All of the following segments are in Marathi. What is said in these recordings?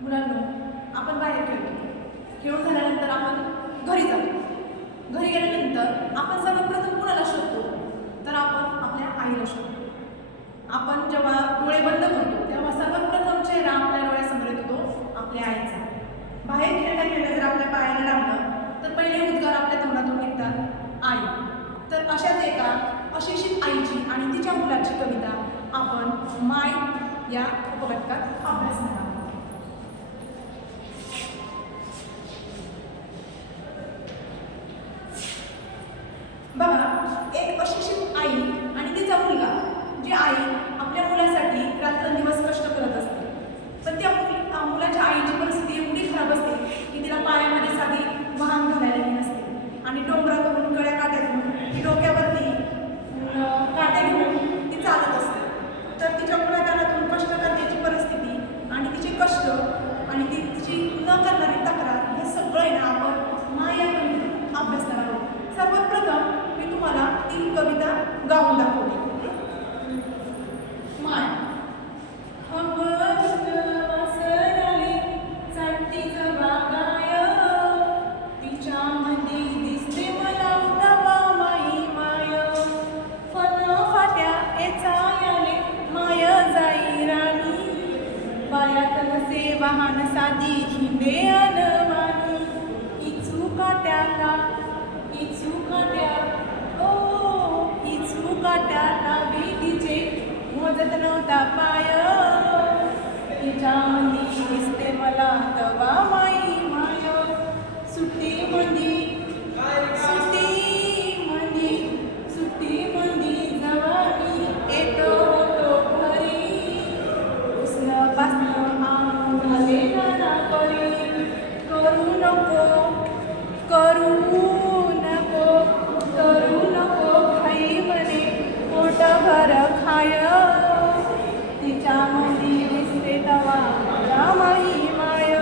मुलांनो, आपण बाहेर खेळतो. खेळून झाल्यानंतर आपण घरी जातो. घरी गेल्यानंतर आपण सर्वप्रथम कुणाला शोधतो? तर आपण आपल्या आईला शोधतो. आपण जेव्हा डोळे बंद करतो तेव्हा सर्वप्रथम चेहरा आपल्या डोळ्यासमोर येतो तो आपल्या आईचा. बाहेर खेळता खेळता जर आपल्या पायाला लागलं तर पहिले उद्गार आपल्या तोंडातून निघतात आई. तर अशाच एका अशिक्षित आईची आणि तिच्या मुलाची कविता आपण माय या उपघटकात अभ्यासणार आहोत. बघा, एक अशिक्षित आई आणि तिचा मुलगा. जी आई आपल्या मुलासाठी रात्रंदिवस कष्ट करत असते, पण त्या मुलाच्या आईची परिस्थिती एवढी खराब असते की तिला पायामध्ये साधी वाहन घालायलाही नसते आणि डोंगरातून गळ्या काट्यातून डोक्यावरती काटे घेऊन ती चालत असते. तर तिच्या मुलादारातून कष्ट करण्याची परिस्थिती आणि तिचे कष्ट आणि तिची न करणारी तक्रार हे सगळं आहे ना आपण माया कवितेत अभ्यासणार आहोत. सर्वात प्रथम मी तुम्हाला ती कविता गाऊन दाखवते. माय तिच्यामध्ये दिसते मला तवा माई माय, फन फाट्या एचायाले माय जाई राणी, पायात नसे वाहन साधी हिंडे अनवाणी, इचू काट्याला भीतीचे मोजत नव्हता पाय, तिच्यामध्ये दिसते मला तवा माई माय, सुट्टी मंदी जवानी येतो होतो घरी, उसनं पासनं आम घाले नाना परी, करू नको खाई म्हणे पोटभर खाय, तिच्यामध्ये दिसते तवा माई माय,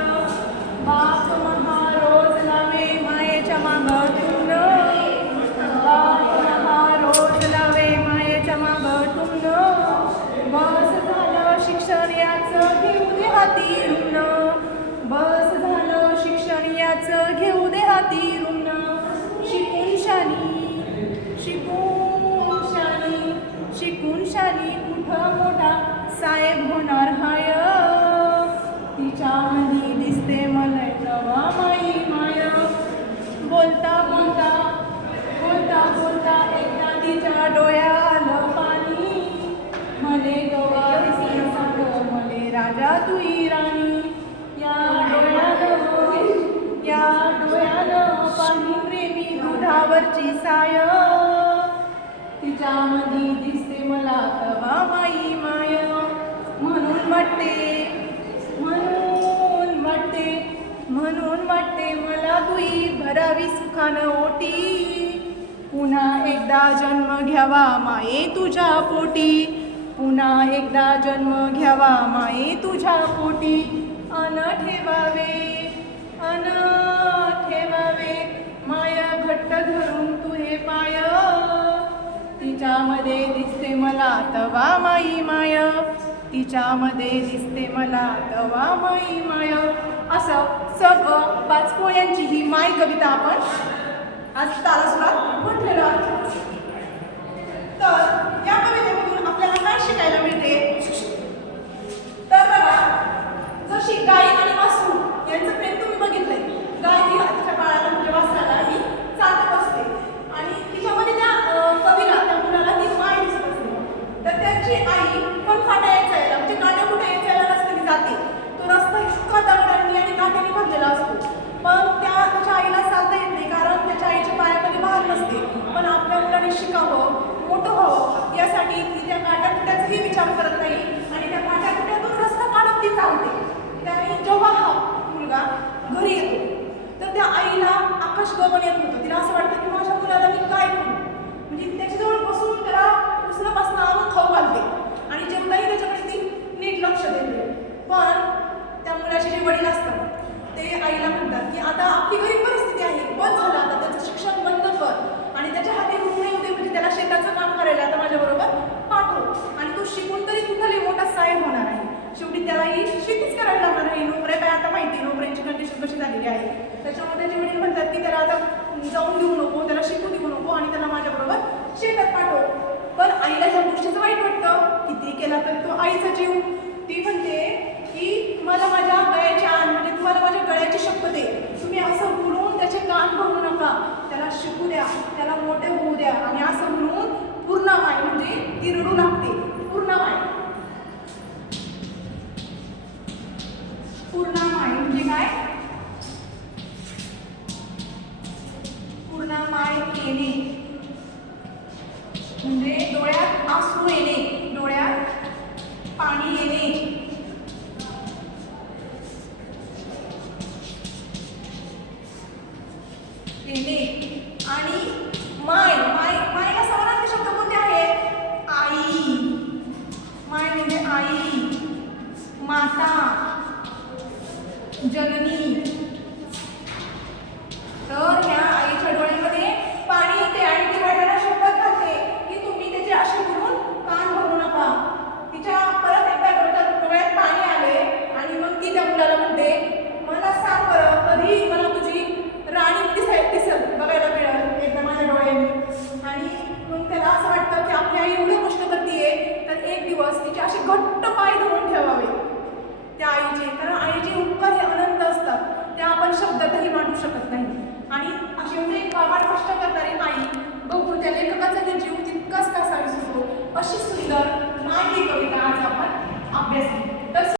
बाप महारोज लावे मायेच्या मागटून, बस झालं शिक्षण याचं घेऊ दे हाती ऋण, बस झालं शिक्षण याचं घेऊ दे हाती ऋण, शिकून शानी कुठं मोठा साहेब होणार हाय, तिच्यामध्ये दिसते मला तवा माई माय, बोलता एकदा तिच्या डोळ्याला पाणी, मले गवा दिसे सांग मले राजा तुई राणी, या डोळ्यानं पाणी प्रेमी दुधावरची साय, तिच्यामध्ये दिसते मला तवा माई माय, म्हणून वाटते मला तुई भरावी सुखानं ओटी, पुन्हा एकदा जन्म घ्यावा माये तुझ्या पोटी, पुन्हा एकदा जन्म घ्यावा माये तुझ्या पोटी, अन ठेवावे माया घट्ट धरून तुहे पाय, तिच्यामध्ये दिसते मला तवा माई माय, तिच्यामध्ये दिसते मला तवा माई माय. असं सगळं 5 पोळ्यांची ही माय कविता आपण आज तारासुरात म्हटलेलं आहे. तर या कवितेमधून आपल्याला काय शिकायला मिळते? तर बघा, जशी गाय आणि वासरू यांचं प्रेम तुम्ही बघितलंय. गाय ही तिच्या बाळाला म्हणजे वासराला ही चालत असते आणि तिच्यामध्ये त्या कवीला त्या मुलाला ती माय दिसत असते. तर त्याची आई पण फाटा यायचा म्हणजे काट्या कुठे यायला रस्त्याने जाते. तो रस्ता इतका दगडांनी आणि काट्याने भरलेला असतो, पण त्याच्या आईला चालता येत नाही कारण त्याच्या आईच्या पायामध्ये भार नसते. पण आपल्या मुलाने शिकावं, मोठं व्हावं यासाठी ती त्या काट्याकुट्याचाही विचार करत नाही आणि त्या काट्याकुट्यातून रस्ता काढत ती चालते. त्याने जेव्हा हा मुलगा घरी येतो तर त्या आईला आकाश गगन येत होतं. तिला असं वाटतं की माझ्या मुलाला मी काय करू, म्हणजे त्याच्याजवळ बसून त्याला उसनापासून आणून खाऊ घालते आणि जेवताही त्याच्याकडे ती नीट लक्ष देते. पण त्या मुलाचे जे वडील असतात ते आईला म्हणतात की आता आपली गरीब परिस्थिती आहे, बंद झालं, आता त्याचं शिक्षण बंद कर आणि त्याच्या हाती रूप नाही होते म्हणजे त्याला शेताचं काम करायला आता माझ्याबरोबर पाठव आणि तो शिकून तरी कुठलाही मोठा साहेब होणार आहे. शेवटी त्यालाही शेतीच करायला लागणार आहे, नोकऱ्या आईला ह्या गोष्टीचं वाईट वाटतं. किती केला तरी तो आईचा जीव. ती म्हणते की मला माझ्या गळ्याच्या म्हणजे तुम्हाला माझ्या गळ्याची शपथ आहे. तुम्ही असं बोलून त्याचे कान भरू नका. त्याला शिकू द्या, त्याला मोठे होऊ द्या. आणि असं म्हणून पूर्णामाई म्हणजे ती रडू लागते. पूर्णामाई पूर्णामाई म्हणजे काय? पूर्णामाई येणे म्हणजे डोळ्यात आसू येणे, डोळ्यात पाणी येणे. येणे आणि माय माय मायला समानार्थी शब्द कोणते आहेत? आई. माय म्हणजे आई, माता, जननी. तर ह्या आईच्या डोळ्यामध्ये पाणी येते आणि ती बाळाला शपथ घालते की तुम्ही त्याचे असे करून कान भरू नका. तिच्या परत एकदा डोळ्यात पाणी आले आणि मग ती त्या मुलाला म्हणते मला सांग बरं कधी मला तुझी राणी दिसल बघायला मिळेल एकदा माझ्या डोळ्यांनी. आणि मग त्याला असं वाटतं की आपली आई एवढं कष्ट करते तर एक दिवस तिचे असे घट्ट पाय धरून ठेवावे त्या आईचे. कारण आईचे उपकार हे अनंत असतात, ते आपण शब्दातही मांडू शकत नाही. आणि अशी म्हणजे एक बाबाड कष्ट करणारी आई बघून त्या लेखकाचा जीव तितकाच कसा विसरतो. अशी सुंदर माय ही कविता आज आपण अभ्यासली.